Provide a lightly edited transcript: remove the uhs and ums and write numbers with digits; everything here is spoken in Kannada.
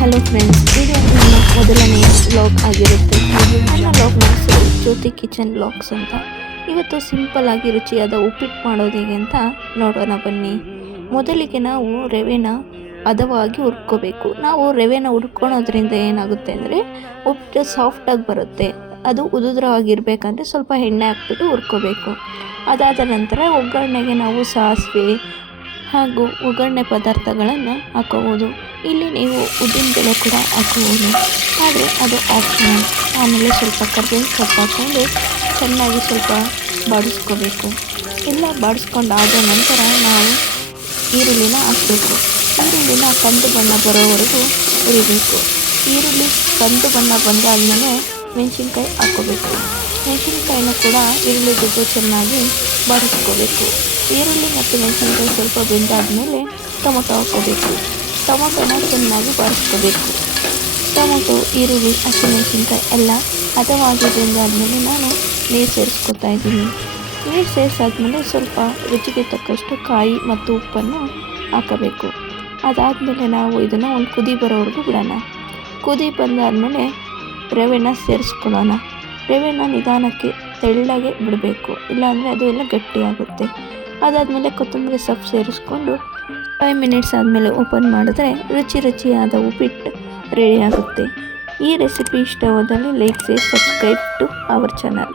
ಹಲೋ ಫ್ರೆಂಡ್ಸ್, ಇದು ನನ್ನ ಮೊದಲನೆಯ ವ್ಲಾಗ್ ಆಗಿರುತ್ತೆ. ನನ್ನ ವ್ಲಾಗ್ನ ಹೆಸರು ಜ್ಯೋತಿ ಕಿಚನ್ ವ್ಲಾಗ್ಸ್ ಅಂತ. ಇವತ್ತು ಸಿಂಪಲ್ ಆಗಿ ರುಚಿಯಾದ ಉಪ್ಪಿಟ್ಟು ಮಾಡೋದು ಹೇಗೆ ಅಂತ ನೋಡೋಣ ಬನ್ನಿ. ಮೊದಲಿಗೆ ನಾವು ರವೆನ ಹದವಾಗಿ ಹುರ್ಕೋಬೇಕು. ನಾವು ರವೆನ ಹುರ್ಕೊಳೋದ್ರಿಂದ ಏನಾಗುತ್ತೆ ಅಂದರೆ ಉಪ್ಪಿಟ್ಟು ಸಾಫ್ಟಾಗಿ ಬರುತ್ತೆ. ಅದು ಉದುದ್ರವಾಗಿರಬೇಕಂದ್ರೆ ಸ್ವಲ್ಪ ಎಣ್ಣೆ ಹಾಕ್ಬಿಟ್ಟು ಹುರ್ಕೋಬೇಕು. ಅದಾದ ನಂತರ ಒಗ್ಗರಣೆಗೆ ನಾವು ಸಾಸಿವೆ ಹಾಗೂ ಒಗ್ಗರಣೆ ಪದಾರ್ಥಗಳನ್ನು ಹಾಕೋಬೋದು. ಇಲ್ಲಿ ನೀವು ಉದ್ದಿನಬೇಳೆ ಕೂಡ ಹಾಕೋಬೋದು, ಆದರೆ ಅದು ಆಪ್ಷನಲ್. ಆಮೇಲೆ ಸ್ವಲ್ಪ ಕರ್ಬೇವಿನ ಸೊಪ್ಪು ಹಾಕ್ಕೊಂಡು ಚೆನ್ನಾಗಿ ಸ್ವಲ್ಪ ಬಾಡಿಸ್ಕೋಬೇಕು. ಎಲ್ಲ ಬಾಡಿಸ್ಕೊಂಡಾದ ನಂತರ ನಾವು ಈರುಳ್ಳಿನ ಹಾಕಬೇಕು. ಈರುಳ್ಳಿನ ಕಂದು ಬಣ್ಣ ಬರೋವರೆಗೂ ಹುರಿಬೇಕು. ಈರುಳ್ಳಿ ಕಂದು ಬಣ್ಣ ಬಂದಾದಮೇಲೆ ಮೆಣಸಿನ್ಕಾಯಿ ಹಾಕ್ಕೋಬೇಕು. ಮೆಣಸಿನ್ಕಾಯಿನ ಕೂಡ ಈರುಳ್ಳಿ ಜೊತೆ ಚೆನ್ನಾಗಿ ಬಾಡಿಸ್ಕೋಬೇಕು. ಈರುಳ್ಳಿ ಮತ್ತು ಮೆಣಸಿನ್ಕಾಯಿ ಸ್ವಲ್ಪ ಬೆಂದಾದಮೇಲೆ ಟೊಮೊಟೊ ಹಾಕ್ಕೋಬೇಕು. ಟೊಮೊಟೊನ ಚೆನ್ನಾಗಿ ಬಾಡಿಸ್ಕೋಬೇಕು. ಟೊಮೊಟೊ, ಈರುಳ್ಳಿ, ಹಸಿಮೆಣಸಿನ್ಕಾಯಿ ಎಲ್ಲ ಹದವಾಗಿ ಬೆಂದಾದಮೇಲೆ ನಾನು ನೀರು ಸೇರಿಸ್ಕೊತಾ ಇದ್ದೀನಿ. ನೀರು ಸೇರಿಸಾದ್ಮೇಲೆ ಸ್ವಲ್ಪ ರುಚಿಗೆ ತಕ್ಕಷ್ಟು ಕಾಯಿ ಮತ್ತು ಉಪ್ಪನ್ನು ಹಾಕಬೇಕು. ಅದಾದಮೇಲೆ ನಾವು ಇದನ್ನು ಒಂದು ಕುದಿ ಬರೋವರೆಗೂ ಬಿಡೋಣ. ಕುದಿ ಬಂದಾದಮೇಲೆ ರವೆನ ಸೇರಿಸ್ಕೊಳ್ಳೋಣ. ರವೆನ ನಿಧಾನಕ್ಕೆ ತೆಳ್ಳಗೆ ಬಿಡಬೇಕು, ಇಲ್ಲಾಂದರೆ ಅದು ಎಲ್ಲ ಗಟ್ಟಿಯಾಗುತ್ತೆ. ಅದಾದಮೇಲೆ ಕೊತ್ತಂಬರಿ ಸೊಪ್ಪು ಸೇರಿಸ್ಕೊಂಡು 5 ಮಿನಿಟ್ಸ್ ಆದಮೇಲೆ ಓಪನ್ ಮಾಡಿದ್ರೆ ರುಚಿಯಾದ ಉಪ್ಪಿಟ್ಟು ರೆಡಿ ಆಗುತ್ತೆ. ಈ ರೆಸಿಪಿ ಇಷ್ಟವಾದಲ್ಲಿ like, share, subscribe to our channel.